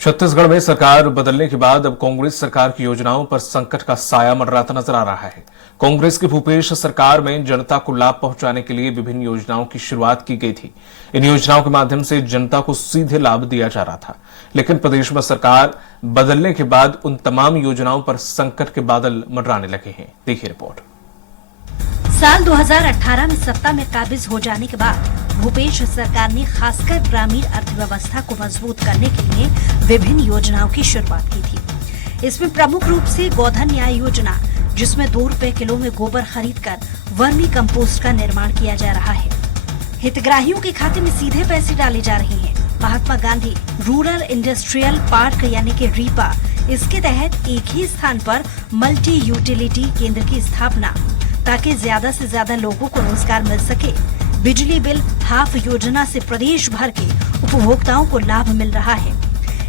छत्तीसगढ़ में सरकार बदलने के बाद अब कांग्रेस सरकार की योजनाओं पर संकट का साया मंडराता नजर आ रहा है। कांग्रेस की भूपेश सरकार में जनता को लाभ पहुंचाने के लिए विभिन्न योजनाओं की शुरुआत की गई थी। इन योजनाओं के माध्यम से जनता को सीधे लाभ दिया जा रहा था, लेकिन प्रदेश में सरकार बदलने के बाद उन तमाम योजनाओं पर संकट के बादल मंडराने लगे हैं। देखिए रिपोर्ट। साल 2018 में सत्ता में काबिज हो जाने के बाद भूपेश सरकार ने खासकर ग्रामीण अर्थव्यवस्था को मजबूत करने के लिए विभिन्न योजनाओं की शुरुआत की थी। इसमें प्रमुख रूप से गोधन न्याय योजना, जिसमें 2 रुपए किलो में गोबर खरीदकर वर्मी कंपोस्ट का निर्माण किया जा रहा है। हितग्राहियों के खाते में सीधे पैसे डाले जा रहे हैं। Mahatma Gandhi rural industrial park यानी कि रीपा, इसके तहत एक ही स्थान पर मल्टी यूटिलिटी केंद्र की स्थापना, ताकि ज्यादा से ज्यादा लोगों को रोजगार मिल सके। बिजली बिल हाफ योजना से प्रदेश भर के उपभोक्ताओं को लाभ मिल रहा है।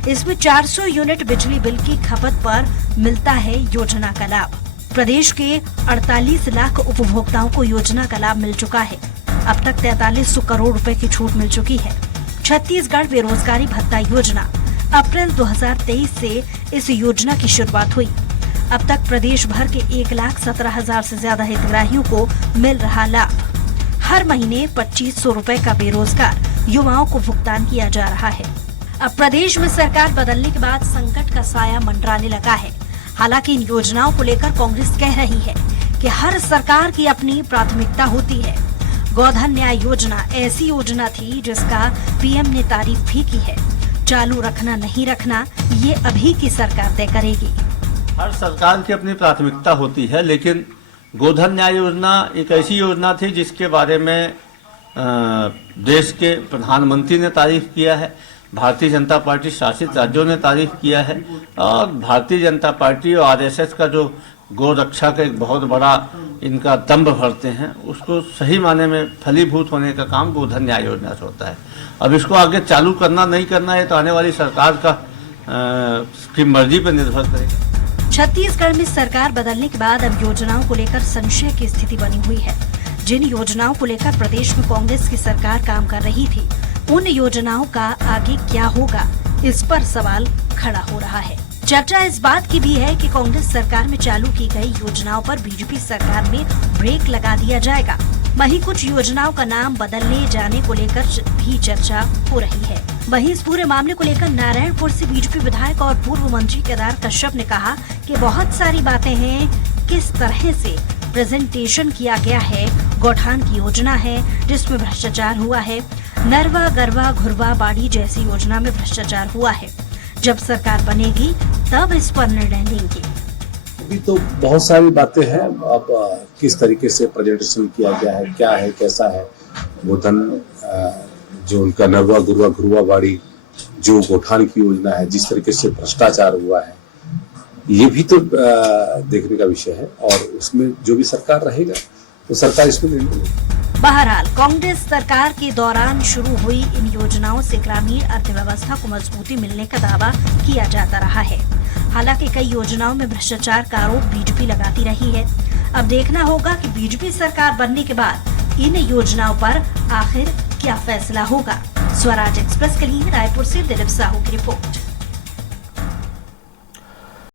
इसमें 400 यूनिट बिजली बिल की खपत पर मिलता है योजना का लाभ। प्रदेश के 48 लाख उपभोक्ताओं को योजना का लाभ मिल चुका है। अब तक 4300 करोड़ रुपए की छूट मिल चुकी है। छत्तीसगढ़ बेरोजगारी भत्ता योजना, अप्रैल 2023 से इस योजना की शुरुआत हुई। अब तक प्रदेश भर के 1,17,000 से ज्यादा हितग्राहियों को मिल रहा लाभ। हर महीने 2500 रुपए का बेरोजगार युवाओं को भुगतान किया जा रहा है। अब प्रदेश में सरकार बदलने के बाद संकट का साया मंडराने लगा है। हालांकि इन योजनाओं को लेकर कांग्रेस कह रही है कि हर सरकार की अपनी प्राथमिकता होती है। गोधन न्याय योजना ऐसी योजना थी जिसका पीएम ने तारीफ भी की है। चालू रखना नहीं रखना ये अभी की सरकार तय करेगी। हर सरकार की अपनी प्राथमिकता होती है, लेकिन गोधन न्याय योजना एक ऐसी योजना थी जिसके बारे में देश के प्रधानमंत्री ने तारीफ किया है, भारतीय जनता पार्टी शासित राज्यों ने तारीफ किया है, और भारतीय जनता पार्टी और आरएसएस का जो गौ रक्षा का एक बहुत बड़ा इनका दम्भ भरते हैं, उसको सही माने में फलीभूत होने का काम गोधन न्याय योजना से होता है। अब इसको आगे चालू करना नहीं करना है तो आने वाली सरकार की मर्जी पर निर्भर करेगा। छत्तीसगढ़ में सरकार बदलने के बाद अब योजनाओं को लेकर संशय की स्थिति बनी हुई है। जिन योजनाओं को लेकर प्रदेश में कांग्रेस की सरकार काम कर रही थी, उन योजनाओं का आगे क्या होगा, इस पर सवाल खड़ा हो रहा है। चर्चा इस बात की भी है कि कांग्रेस सरकार में चालू की गई योजनाओं पर बीजेपी सरकार में ब्रेक लगा दिया जाएगा। वहीं कुछ योजनाओं का नाम बदलने जाने को लेकर भी चर्चा हो रही है। वहीं इस पूरे मामले को लेकर नारायणपुर से बीजेपी विधायक और पूर्व मंत्री केदार कश्यप ने कहा कि बहुत सारी बातें हैं, किस तरह से प्रेजेंटेशन किया गया है। गौठान की योजना है जिसमें भ्रष्टाचार हुआ है, नरवा गरवा घुरवा बाड़ी जैसी योजना में भ्रष्टाचार हुआ है। जब सरकार बनेगी तब इस पर निर्णय लेंगे। अभी तो बहुत सारी बातें हैं, अब किस तरीके से प्रेजेंटेशन किया गया है, क्या है, कैसा है। गोधन जो उनका नरवा गुरवा घुरवा बाड़ी जो गौठान की योजना है, जिस तरीके से भ्रष्टाचार हुआ है, ये भी तो देखने का विषय है। और उसमें जो भी सरकार रहेगा तो सरकार इसमें निर्णय लेगी। बहरहाल कांग्रेस सरकार के दौरान शुरू हुई इन योजनाओं से ग्रामीण अर्थव्यवस्था को मजबूती मिलने का दावा किया जाता रहा है। हालांकि कई योजनाओं में भ्रष्टाचार का आरोप बीजेपी लगाती रही है। अब देखना होगा कि बीजेपी सरकार बनने के बाद इन योजनाओं पर आखिर क्या फैसला होगा। स्वराज एक्सप्रेस के लिए रायपुर से दिलीप साहू की रिपोर्ट।